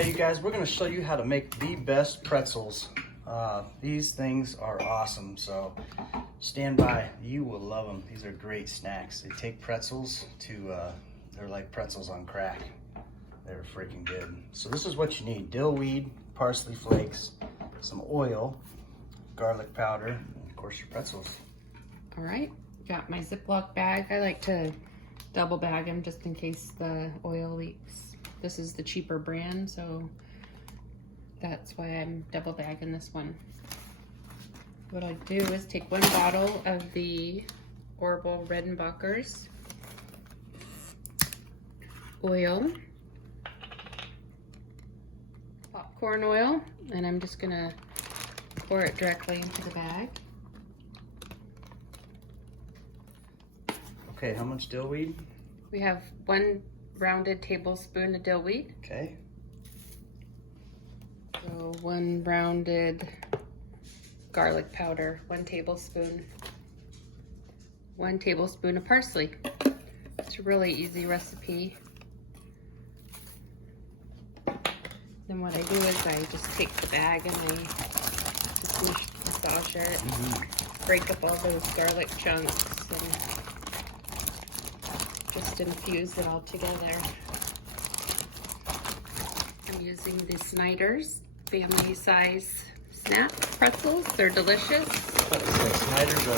Today, you guys, we're gonna show you how to make the best pretzels. These things are awesome, so stand by. You will love them. These are great snacks. They take pretzels to, they're like pretzels on crack. They're freaking good. So this is what you need. Dill weed, parsley flakes, some oil, garlic powder, and of course your pretzels. All right, got my Ziploc bag. I like to double bag them just in case the oil leaks. This is the cheaper brand, so that's why I'm double bagging this one. What I do is take 1 bottle of the Orville Redenbacher's oil, popcorn oil, and I'm just gonna pour it directly into the bag. Okay, how much dill weed? We have 1 rounded tablespoon of dill weed. Okay. So 1 rounded garlic powder, 1 tablespoon. 1 tablespoon of parsley. It's a really easy recipe. Then what I do is I just take the bag and I just massage it, break up all those garlic chunks, and just infuse it all together. I'm using the Snyder's family size snap pretzels. They're delicious. Snyder's or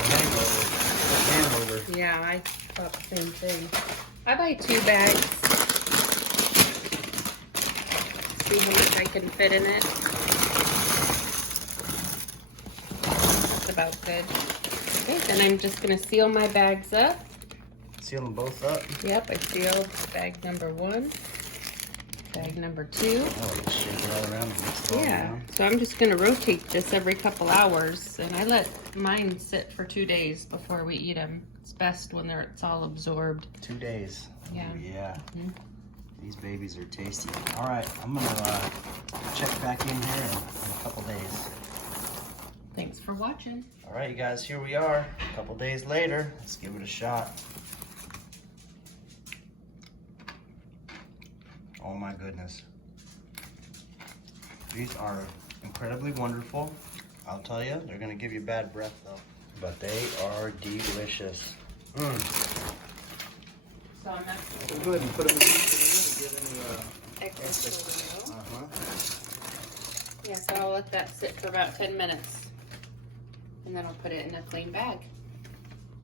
Hangover. Yeah, I thought the same thing. I buy 2 bags. See how much I can fit in it. That's about good. Okay, then I'm just gonna seal my bags up. Seal them both up? Yep, I sealed bag number 1, bag number 2. Oh, just shake it all around and mix it all around. So I'm just gonna rotate this every couple hours, and I let mine sit for 2 days before we eat them. It's best when it's all absorbed. 2 days. Yeah. Oh, yeah. These babies are tasty. All right, I'm gonna check back in here in a couple days. Thanks for watching. All right, you guys, here we are. A couple days later. Let's give it a shot. Oh my goodness. These are incredibly wonderful. I'll tell you, they're gonna give you bad breath though. But they are delicious. So I'm not Go ahead and put them in the extra oil. Yeah, so I'll let that sit for about 10 minutes. And then I'll put it in a clean bag.